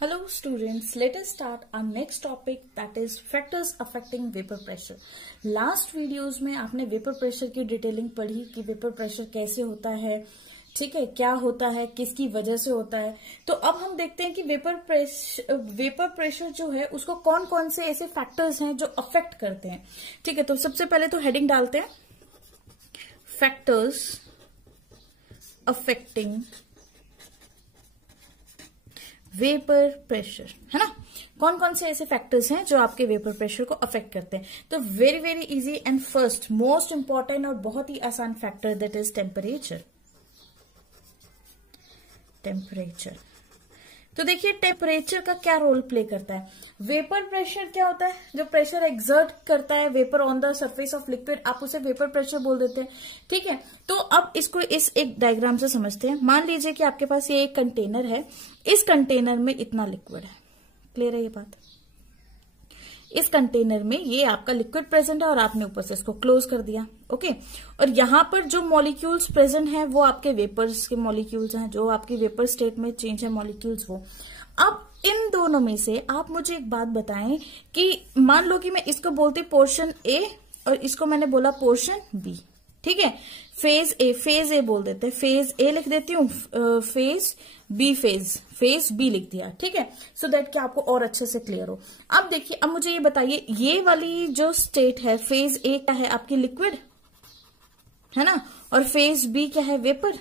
Hello students, let us start our next topic that is factors affecting vapor pressure. Last videos में आपने vapour pressure की detailing पढ़ी कि vapour pressure कैसे होता है, ठीक है, क्या होता है, किसकी वजह से होता है। तो अब हम देखते हैं कि वेपर प्रेशर जो है उसको कौन कौन से ऐसे फैक्टर्स हैं जो अफेक्ट करते हैं। ठीक है, तो सबसे पहले तो हेडिंग डालते हैं फैक्टर्स अफेक्टिंग वेपर प्रेशर, है ना। कौन कौन से ऐसे फैक्टर्स हैं जो आपके वेपर प्रेशर को अफेक्ट करते हैं। तो very very easy and first most important और बहुत ही आसान फैक्टर दैट इज टेम्परेचर। तो देखिए टेम्परेचर का क्या रोल प्ले करता है। वेपर प्रेशर क्या होता है, जो प्रेशर एक्सर्ट करता है vapour on the surface of liquid, आप उसे वेपर प्रेशर बोल देते हैं। ठीक है, तो अब इसको इस एक डायग्राम से समझते हैं। मान लीजिए कि आपके पास ये एक कंटेनर है, इस कंटेनर में इतना लिक्विड है। क्लियर है ये बात। इस कंटेनर में ये आपका लिक्विड प्रेजेंट है और आपने ऊपर से इसको क्लोज कर दिया। ओके, और यहां पर जो मॉलिक्यूल्स प्रेजेंट हैं वो आपके वेपर्स के मॉलिक्यूल्स हैं, जो आपकी वेपर स्टेट में चेंज है मॉलिक्यूल्स वो। अब इन दोनों में से आप मुझे एक बात बताएं कि मान लो कि मैं इसको बोलती पोर्शन ए और इसको मैंने बोला पोर्शन बी। ठीक है, फेज ए बोल देते हैं, फेज ए लिख देती हूँ, फेज बी लिख दिया। ठीक है, सो दैट कि आपको और अच्छे से क्लियर हो। अब देखिए, अब मुझे ये बताइए, ये वाली जो स्टेट है फेज ए क्या है, आपकी लिक्विड है ना, और फेज बी क्या है, वेपर।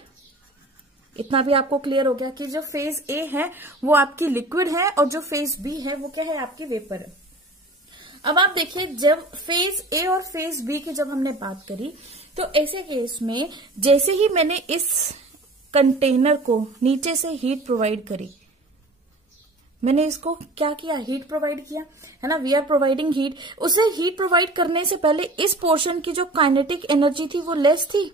इतना भी आपको क्लियर हो गया कि जो फेज ए है वो आपकी लिक्विड है और जो फेज बी है वो क्या है, आपकी वेपर है। अब आप देखिए, जब फेज ए और फेज बी की जब हमने बात करी तो ऐसे केस में जैसे ही मैंने इस कंटेनर को नीचे से हीट प्रोवाइड करी, मैंने इसको क्या किया, हीट प्रोवाइड किया, है ना, वी आर प्रोवाइडिंग हीट। उसे हीट प्रोवाइड करने से पहले इस पोर्शन की जो काइनेटिक एनर्जी थी वो लेस थी,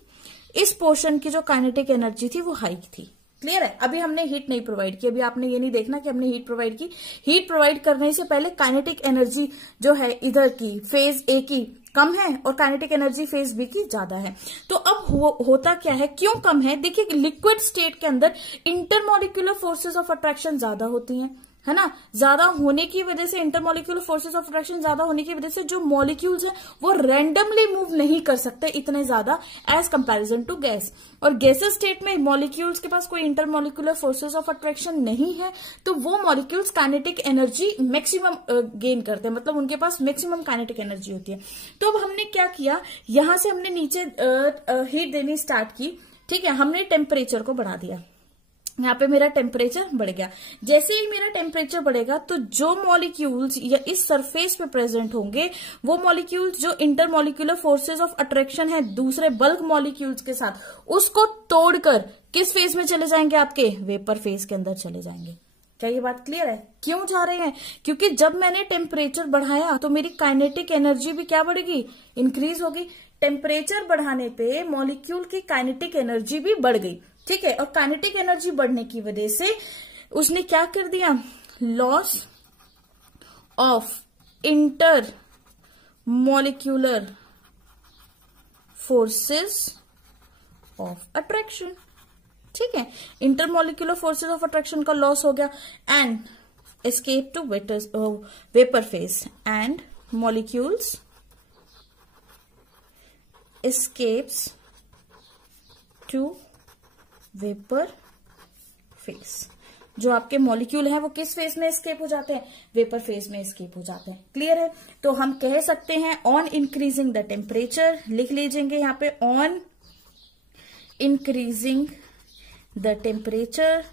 इस पोर्शन की जो काइनेटिक एनर्जी थी वो हाई थी। क्लियर है। अभी हमने हीट नहीं प्रोवाइड की, अभी आपने ये नहीं देखना कि हमने हीट प्रोवाइड की। हीट प्रोवाइड करने से पहले काइनेटिक एनर्जी जो है इधर की फेज ए की कम है और काइनेटिक एनर्जी फेज बी की ज्यादा है। तो अब होता क्या है, क्यों कम है, देखिए लिक्विड स्टेट के अंदर इंटरमॉलिक्यूलर फोर्सेस ऑफ अट्रैक्शन ज्यादा होती हैं, है ना। ज्यादा होने की वजह से, इंटरमॉलिक्यूलर फोर्सेस ऑफ अट्रैक्शन ज्यादा होने की वजह से जो मॉलिक्यूल्स हैं वो रैंडमली मूव नहीं कर सकते इतने ज्यादा एज कंपैरिजन टू गैस। और गैसेस स्टेट में मॉलिक्यूल्स के पास कोई इंटरमॉलिक्यूलर फोर्सेस ऑफ अट्रैक्शन नहीं है, तो वो molecules kinetic energy maximum gain करते हैं, मतलब उनके पास मैक्सिमम काइनेटिक एनर्जी होती है। तो अब हमने क्या किया, यहां से हमने नीचे हीट देनी स्टार्ट की। ठीक है, हमने टेम्परेचर को बढ़ा दिया, यहाँ पे मेरा टेम्परेचर बढ़ गया। जैसे ही मेरा टेम्परेचर बढ़ेगा तो जो मॉलिक्यूल्स या इस सरफेस पे प्रेजेंट होंगे वो मॉलिक्यूल्स जो इंटरमॉलिक्यूलर फोर्सेस ऑफ अट्रैक्शन है दूसरे बल्क मॉलिक्यूल्स के साथ, उसको तोड़कर किस फेज में चले जाएंगे, आपके वेपर फेज के अंदर चले जाएंगे। क्या ये बात क्लियर है। क्यों जा रहे हैं, क्योंकि जब मैंने टेम्परेचर बढ़ाया तो मेरी काइनेटिक एनर्जी भी क्या बढ़ेगी, इंक्रीज होगी। टेम्परेचर बढ़ाने पे मॉलिक्यूल की काइनेटिक एनर्जी भी बढ़ गई। ठीक है, और काइनेटिक एनर्जी बढ़ने की वजह से उसने क्या कर दिया, loss of intermolecular forces of attraction. ठीक है, इंटरमॉलिक्यूलर फोर्सेस ऑफ अट्रैक्शन का लॉस हो गया and escape to vapour phase and molecules escapes to vapour phase. जो आपके मॉलिक्यूल है वो किस फेज में एस्केप हो जाते हैं, वेपर फेज में एस्केप हो जाते हैं। क्लियर है। तो हम कह सकते हैं ऑन इंक्रीजिंग द टेम्परेचर, लिख लीजिएंगे यहाँ पे, on increasing the temperature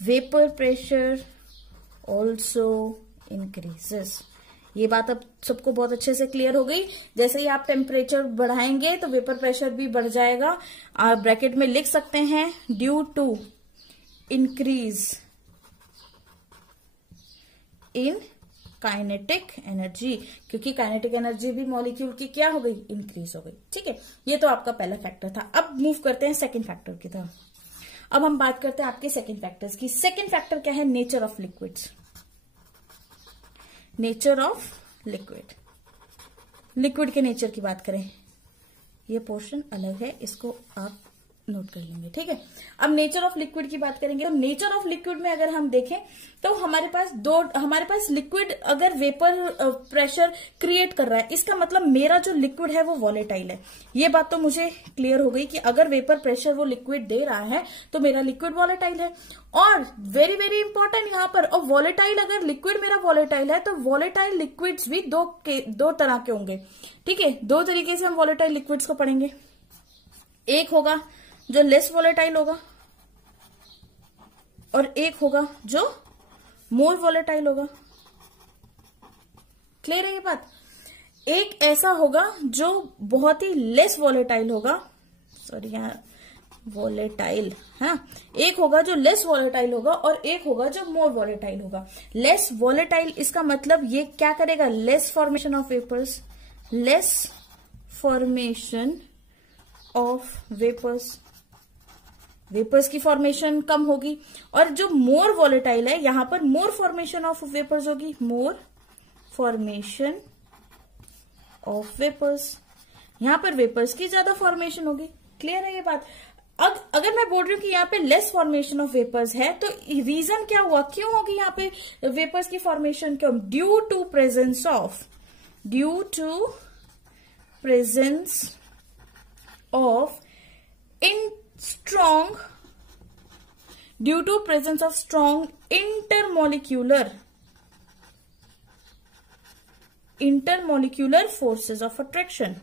vapour pressure also increases. ये बात अब सबको बहुत अच्छे से क्लियर हो गई। जैसे ही आप टेम्परेचर बढ़ाएंगे तो वेपर प्रेशर भी बढ़ जाएगा। आप ब्रैकेट में लिख सकते हैं due to increase in kinetic energy, क्योंकि काइनेटिक एनर्जी भी मॉलिक्यूल की क्या हो गई, इंक्रीज हो गई। ठीक है, ये तो आपका पहला फैक्टर था। अब मूव करते हैं सेकेंड फैक्टर की तरफ। अब हम बात करते हैं आपके सेकेंड फैक्टर्स की। सेकेंड फैक्टर क्या है, nature of liquids. Nature of liquid, liquid के नेचर की बात करें, ये पोर्शन अलग है, इसको आप नोट कर लेंगे, ठीक है। अब नेचर ऑफ लिक्विड की बात करेंगे। तो नेचर ऑफ लिक्विड में अगर हम देखें तो हमारे पास लिक्विड अगर वेपर प्रेशर क्रिएट कर रहा है, इसका मतलब मेरा जो लिक्विड है वो वॉलेटाइल है। ये बात तो मुझे क्लियर हो गई कि अगर वेपर प्रेशर वो लिक्विड दे रहा है तो मेरा लिक्विड वॉलेटाइल है। और वेरी वेरी इंपॉर्टेंट यहाँ पर, और वॉलेटाइल, अगर लिक्विड मेरा वॉलेटाइल है तो वॉलेटाइल लिक्विड्स भी दो तरह के होंगे, ठीक है। दो तरीके से हम वॉलेटाइल लिक्विड्स को पढ़ेंगे। एक होगा जो लेस वॉलेटाइल होगा और एक होगा जो मोर वॉलेटाइल होगा। क्लियर है ये बात? एक ऐसा होगा जो बहुत ही लेस वॉलेटाइल होगा, सॉरी यहाँ वॉलेटाइल, हाँ, एक होगा जो लेस वॉलेटाइल होगा और एक होगा जो मोर वॉलेटाइल होगा। लेस वॉलेटाइल इसका मतलब ये क्या करेगा, less formation of vapours, less formation of vapours, vapours की फॉर्मेशन कम होगी। और जो मोर वॉलेटाइल है यहां पर मोर फॉर्मेशन ऑफ वेपर्स होगी, मोर फॉर्मेशन ऑफ वेपर्स, यहां पर वेपर्स की ज्यादा फॉर्मेशन होगी। क्लियर है ये बात? अब अगर मैं बोल रही हूं कि यहाँ पे लेस फॉर्मेशन ऑफ वेपर्स है तो रीजन क्या हुआ, क्यों होगी यहाँ पे वेपर्स की फॉर्मेशन, क्यों? Due to presence of strong intermolecular forces of attraction,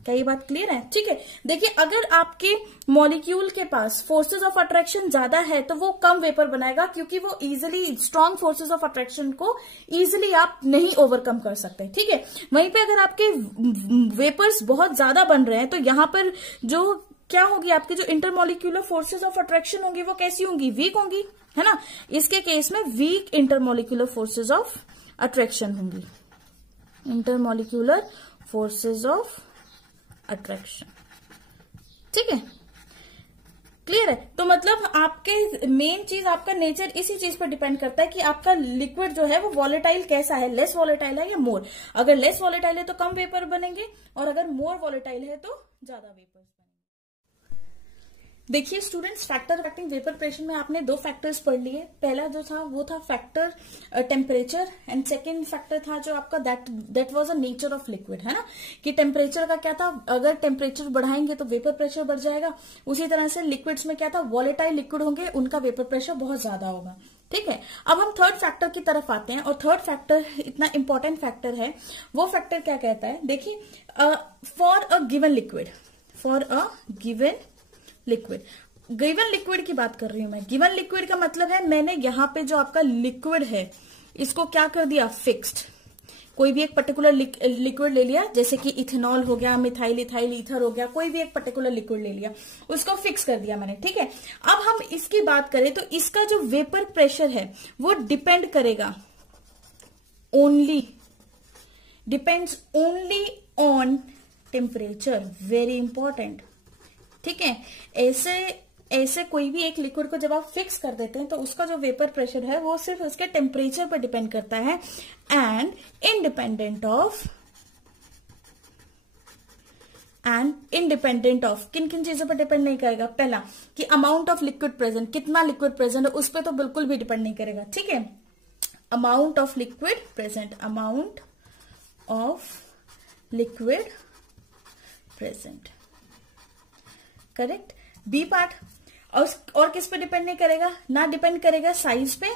क्या ये बात क्लियर है? ठीक है, देखिए अगर आपके मॉलिक्यूल के पास फोर्सेस ऑफ अट्रैक्शन ज्यादा है तो वो कम वेपर बनाएगा, क्योंकि वो easily strong forces of attraction को इजिली आप नहीं ओवरकम कर सकते, ठीक है। वहीं पे अगर आपके वेपर्स बहुत ज्यादा बन रहे हैं तो यहां पर जो क्या होगी, आपकी जो इंटरमॉलिक्यूलर फोर्सेस ऑफ अट्रैक्शन होंगी वो कैसी होंगी, वीक होंगी, है ना। इसके केस में weak intermolecular forces of attraction होंगी, इंटरमॉलिक्यूलर फोर्सेस ऑफ अट्रैक्शन, ठीक है। क्लियर है? तो मतलब आपके मेन चीज, आपका नेचर इसी चीज पर डिपेंड करता है कि आपका लिक्विड जो है वो वॉलेटाइल कैसा है, लेस वॉलेटाइल है या मोर। अगर लेस वॉलेटाइल है तो कम वेपर बनेंगे और अगर मोर वॉलेटाइल है तो ज्यादा वेपर्स बनेंगे। देखिए students, factor affecting vapour pressure में आपने दो फैक्टर्स पढ़ लिए। पहला जो था वो था factor temperature and second factor था जो आपका that was a nature of liquid, है ना, कि टेम्परेचर का क्या था, अगर टेम्परेचर बढ़ाएंगे तो वेपर प्रेशर बढ़ जाएगा। उसी तरह से लिक्विड्स में क्या था, वॉलेटाइल लिक्विड होंगे, उनका वेपर प्रेशर बहुत ज्यादा होगा, ठीक है। अब हम थर्ड फैक्टर की तरफ आते हैं और थर्ड फैक्टर इतना इंपॉर्टेंट फैक्टर है। वो फैक्टर क्या कहता है, देखिए फॉर अ गिवन लिक्विड की बात कर रही हूं मैं। गिवन लिक्विड का मतलब है मैंने यहां पे जो आपका लिक्विड है इसको क्या कर दिया, फिक्स्ड। कोई भी एक पर्टिकुलर लिक्विड ले लिया, जैसे कि इथेनॉल हो गया, मिथाइल इथाइल ईथर हो गया, कोई भी एक पर्टिकुलर लिक्विड ले लिया, उसको फिक्स कर दिया मैंने, ठीक है। अब हम इसकी बात करें तो इसका जो वेपर प्रेशर है वो depends only on temperature, very important, ठीक है। ऐसे कोई भी एक लिक्विड को जब आप फिक्स कर देते हैं तो उसका जो वेपर प्रेशर है वो सिर्फ उसके टेम्परेचर पर डिपेंड करता है एंड इंडिपेंडेंट ऑफ किन किन चीजों पर डिपेंड नहीं करेगा। पहला कि अमाउंट ऑफ लिक्विड प्रेजेंट, कितना लिक्विड प्रेजेंट है उस पर तो बिल्कुल भी डिपेंड नहीं करेगा, ठीक है। Amount of liquid present, correct. B part, और किस पे डिपेंड नहीं करेगा, ना डिपेंड करेगा साइज पे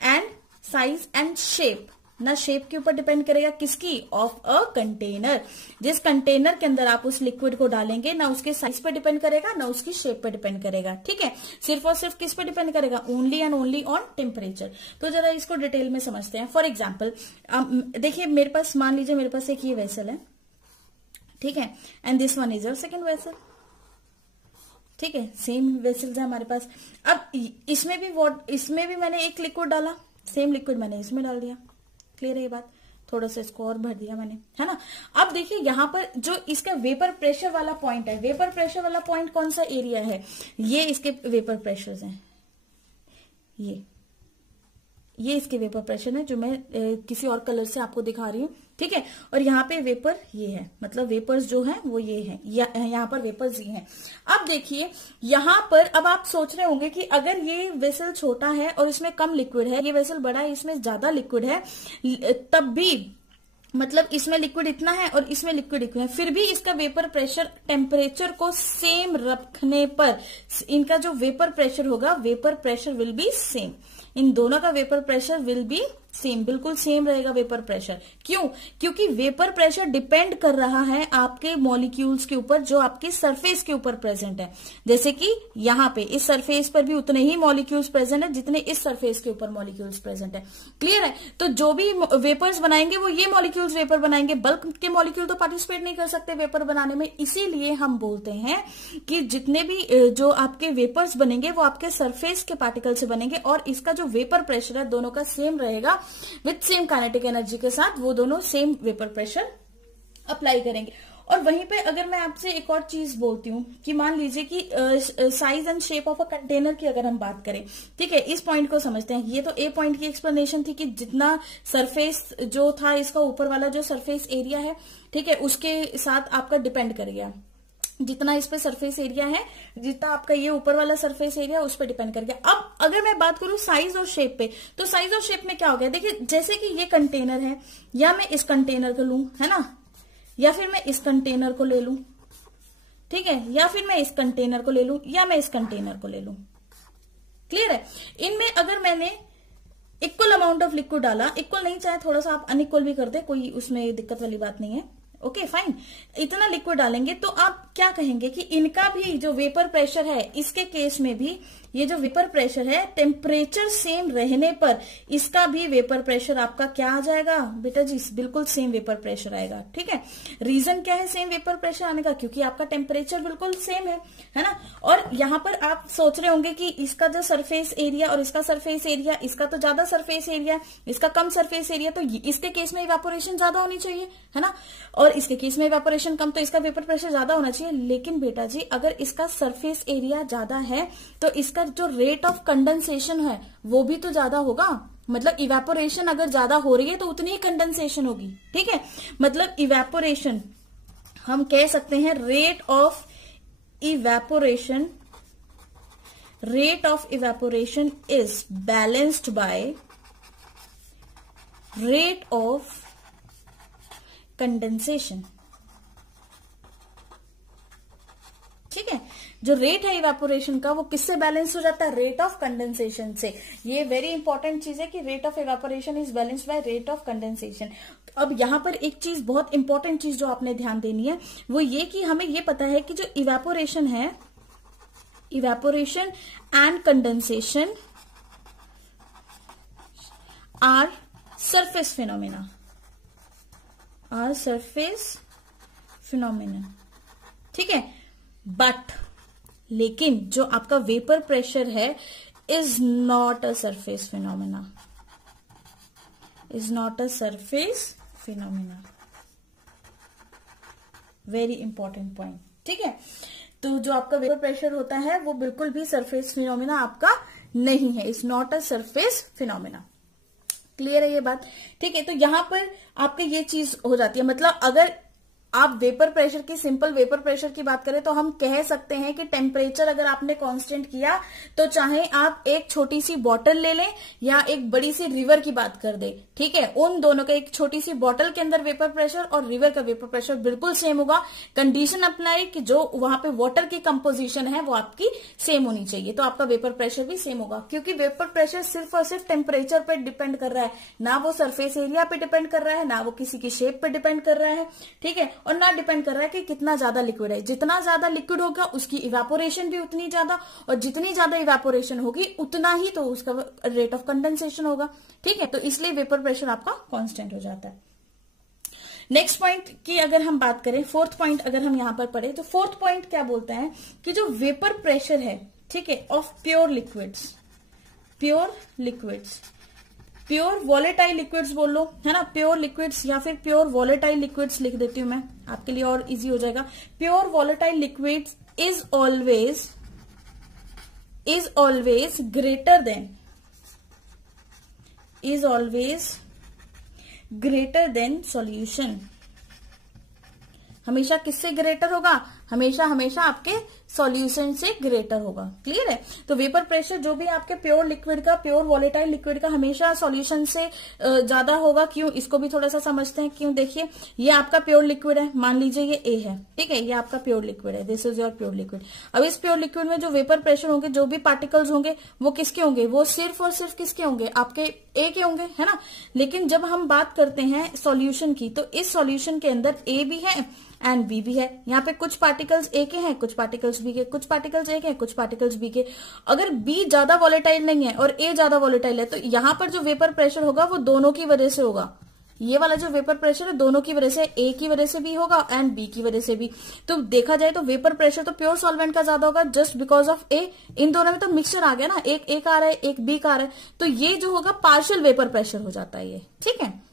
एंड शेप, ना शेप के ऊपर डिपेंड करेगा, किसकी, ऑफ अ कंटेनर। जिस कंटेनर के अंदर आप उस लिक्विड को डालेंगे ना उसके साइज पे डिपेंड करेगा ना उसकी शेप पे डिपेंड करेगा, ठीक है। सिर्फ और सिर्फ किस पे डिपेंड करेगा, only and only on temperature. तो जरा इसको डिटेल में समझते हैं। फॉर एग्जाम्पल देखिए मेरे पास, मान लीजिए मेरे पास एक ये वेसल है, ठीक है, and this one is your second vessel, ठीक है, सेम वेसल्स है हमारे पास। अब इसमें भी मैंने एक लिक्विड डाला, सेम लिक्विड मैंने इसमें डाल दिया, क्लियर है ये बात। थोड़ा सा इसको और भर दिया मैंने, है ना। अब देखिए यहां पर जो इसका वेपर प्रेशर वाला पॉइंट है, वेपर प्रेशर वाला पॉइंट कौन सा एरिया है, ये इसके वेपर प्रेशर्स हैं, ये इसके वेपर प्रेशर है जो मैं किसी और कलर से आपको दिखा रही हूँ, ठीक है। और यहाँ पे वेपर ये है, मतलब वेपर्स जो है वो ये है, यहाँ पर वेपर्स ये हैं। अब देखिए यहाँ पर, अब आप सोच रहे होंगे कि अगर ये वेसल छोटा है और इसमें कम लिक्विड है, ये वेसल बड़ा है इसमें ज्यादा लिक्विड है, तब भी मतलब इसमें लिक्विड इतना है और इसमें लिक्विड इतना है, फिर भी इसका वेपर प्रेशर टेम्परेचर को सेम रखने पर इनका जो वेपर प्रेशर होगा, vapour pressure will be same. इन दोनों का vapour pressure will be same, बिल्कुल सेम रहेगा वेपर प्रेशर। क्यों? क्योंकि वेपर प्रेशर डिपेंड कर रहा है आपके मॉलिक्यूल्स के ऊपर जो आपके सरफेस के ऊपर प्रेजेंट है। जैसे कि यहाँ पे इस सरफेस पर भी उतने ही मॉलिक्यूल्स प्रेजेंट है जितने इस सरफेस के ऊपर मॉलिक्यूल्स प्रेजेंट है। क्लियर है? तो जो भी वेपर्स बनाएंगे वो ये मॉलिक्यूल्स वेपर बनाएंगे, बल्क के मॉलिक्यूल तो पार्टिसिपेट नहीं कर सकते वेपर बनाने में। इसीलिए हम बोलते हैं कि जितने भी जो आपके वेपर्स बनेंगे वो आपके सरफेस के पार्टिकल से बनेंगे और इसका जो वेपर प्रेशर है दोनों का सेम रहेगा, विथ सेम काइनेटिक एनर्जी के साथ वो दोनों सेम वेपर प्रेशर अप्लाई करेंगे। और वहीं पे अगर मैं आपसे एक और चीज बोलती हूँ कि मान लीजिए कि size and shape of a container की अगर हम बात करें, ठीक है, इस पॉइंट को समझते हैं। ये तो ए पॉइंट की एक्सप्लेनेशन थी कि जितना सरफेस जो था इसका ऊपर वाला जो सरफेस एरिया है, ठीक है, उसके साथ आपका डिपेंड करेगा। जितना इस पे सरफेस एरिया है, जितना आपका ये ऊपर वाला सरफेस एरिया उस पर डिपेंड कर गया। अब अगर मैं बात करूं साइज और शेप पे, तो साइज और शेप में क्या हो गया, देखिए जैसे कि ये कंटेनर है, या मैं इस कंटेनर को लूं, है ना, या फिर मैं इस कंटेनर को ले लूं, ठीक है, या फिर मैं इस कंटेनर को ले लूं, या मैं इस कंटेनर को ले लूं। क्लियर है? इनमें अगर मैंने इक्वल अमाउंट ऑफ लिक्विड डाला, इक्वल नहीं, चाहे थोड़ा सा आप अनइक्वल भी कर दे, कोई उसमें दिक्कत वाली बात नहीं है, ओके फाइन, इतना लिक्विड डालेंगे तो आप क्या कहेंगे कि इनका भी जो वेपर प्रेशर है, इसके केस में भी ये जो वेपर प्रेशर है टेम्परेचर सेम रहने पर इसका भी वेपर प्रेशर आपका क्या आ जाएगा बेटा जी, बिल्कुल सेम वेपर प्रेशर आएगा। ठीक है, रीजन क्या है सेम वेपर प्रेशर आने का? क्योंकि आपका टेम्परेचर बिल्कुल सेम है ना। और यहाँ पर आप सोच रहे होंगे कि इसका जो सरफेस एरिया और इसका सरफेस एरिया, इसका तो ज्यादा सरफेस एरिया, इसका कम सरफेस एरिया, तो इसके केस में इवेपोरेशन ज्यादा होनी चाहिए, है ना, और इसके केस में इवेपोरेशन कम, तो इसका वेपर प्रेशर ज्यादा होना चाहिए। लेकिन बेटा जी अगर इसका सरफेस एरिया ज्यादा है तो इसका जो रेट ऑफ कंडेंसेशन है वो भी तो ज्यादा होगा। मतलब इवेपोरेशन अगर ज्यादा हो रही है तो उतनी ही कंडेंसेशन होगी। ठीक है, मतलब इवेपोरेशन हम कह सकते हैं rate of evaporation is balanced by rate of condensation. ठीक है, जो रेट है इवेपोरेशन का वो किससे बैलेंस हो जाता है? रेट ऑफ कंडेंसेशन से। ये वेरी इंपॉर्टेंट चीज है कि rate of evaporation is balanced by rate of condensation. अब यहां पर एक चीज, बहुत इंपॉर्टेंट चीज जो आपने ध्यान देनी है वो ये कि हमें ये पता है कि जो इवेपोरेशन है, evaporation and condensation are surface phenomena, ठीक है। बट लेकिन जो आपका वेपर प्रेशर है is not a surface phenomena, very important point. ठीक है, तो जो आपका वेपर प्रेशर होता है वो बिल्कुल भी सरफेस फिनोमेना आपका नहीं है, is not a surface phenomena. Clear है ये बात? ठीक है, तो यहां पर आपके ये चीज हो जाती है। मतलब अगर आप वेपर प्रेशर की, सिंपल वेपर प्रेशर की बात करें तो हम कह सकते हैं कि टेम्परेचर अगर आपने कांस्टेंट किया तो चाहे आप एक छोटी सी बॉटल ले लें या एक बड़ी सी रिवर की बात कर दे, ठीक है, उन दोनों का, एक छोटी सी बॉटल के अंदर वेपर प्रेशर और रिवर का वेपर प्रेशर बिल्कुल सेम होगा। कंडीशन अप्लाई कि जो वहां पे वाटर की कंपोजिशन है वो आपकी सेम होनी चाहिए, तो आपका वेपर प्रेशर भी सेम होगा। क्योंकि वेपर प्रेशर सिर्फ और सिर्फ टेम्परेचर पर डिपेंड कर रहा है, ना वो सरफेस एरिया पे डिपेंड कर रहा है, ना वो किसी की शेप पे डिपेंड कर रहा है, ठीक है, और ना डिपेंड कर रहा है कि कितना ज्यादा लिक्विड है। जितना ज्यादा लिक्विड होगा उसकी इवेपोरेशन भी उतनी ज्यादा, और जितनी ज्यादा इवेपोरेशन होगी उतना ही तो उसका रेट ऑफ कंडेंसेशन होगा। ठीक है, तो इसलिए वेपर प्रेशर आपका कांस्टेंट हो जाता है। नेक्स्ट पॉइंट की अगर हम बात करें, फोर्थ पॉइंट अगर हम यहां पर पढ़े तो फोर्थ पॉइंट क्या बोलता है कि जो वेपर प्रेशर है, ठीक है, ऑफ प्योर वॉलेटाइल लिक्विड्स बोल लो, है ना, प्योर लिक्विड्स या फिर प्योर वॉलेटाइल लिक्विड्स लिख देती हूं मैं आपके लिए और इजी हो जाएगा। Pure volatile liquids is always greater than is always greater than solution. हमेशा किससे ग्रेटर होगा? हमेशा हमेशा आपके सॉल्यूशन से ग्रेटर होगा। क्लियर है? तो वेपर प्रेशर जो भी आपके प्योर लिक्विड का, प्योर वॉलेटाइल लिक्विड का हमेशा सॉल्यूशन से ज्यादा होगा। क्यों? इसको भी थोड़ा सा समझते हैं। क्यों? देखिए, ये आपका प्योर लिक्विड है, मान लीजिए ये ए है, ठीक है, ये आपका प्योर लिक्विड है, this is your pure liquid. अब इस प्योर लिक्विड में जो वेपर प्रेशर होंगे, जो भी पार्टिकल्स होंगे, वो किसके होंगे? वो सिर्फ और सिर्फ किसके होंगे? आपके ए के होंगे, है ना। लेकिन जब हम बात करते हैं सॉल्यूशन की, तो इस सॉल्यूशन के अंदर ए भी है एंड बी भी है। यहाँ पे कुछ पार्टिकल्स ए के हैं, कुछ पार्टिकल्स बी के, कुछ पार्टिकल्स ए के हैं, कुछ पार्टिकल्स बी के। अगर बी ज्यादा वॉलेटाइल नहीं है और ए ज्यादा वॉलेटाइल है, तो यहाँ पर जो वेपर प्रेशर होगा वो दोनों की वजह से होगा। ये वाला जो वेपर प्रेशर है दोनों की वजह से, ए की वजह से भी होगा एंड बी की वजह से भी। तो देखा जाए तो वेपर प्रेशर तो प्योर सॉल्वेंट का ज्यादा होगा जस्ट बिकॉज ऑफ ए। इन दोनों में तो मिक्सचर आ गया ना, एक ए का आ रहा है, एक बी का आ रहा है, तो ये जो होगा पार्शियल वेपर प्रेशर हो जाता है ये, ठीक है।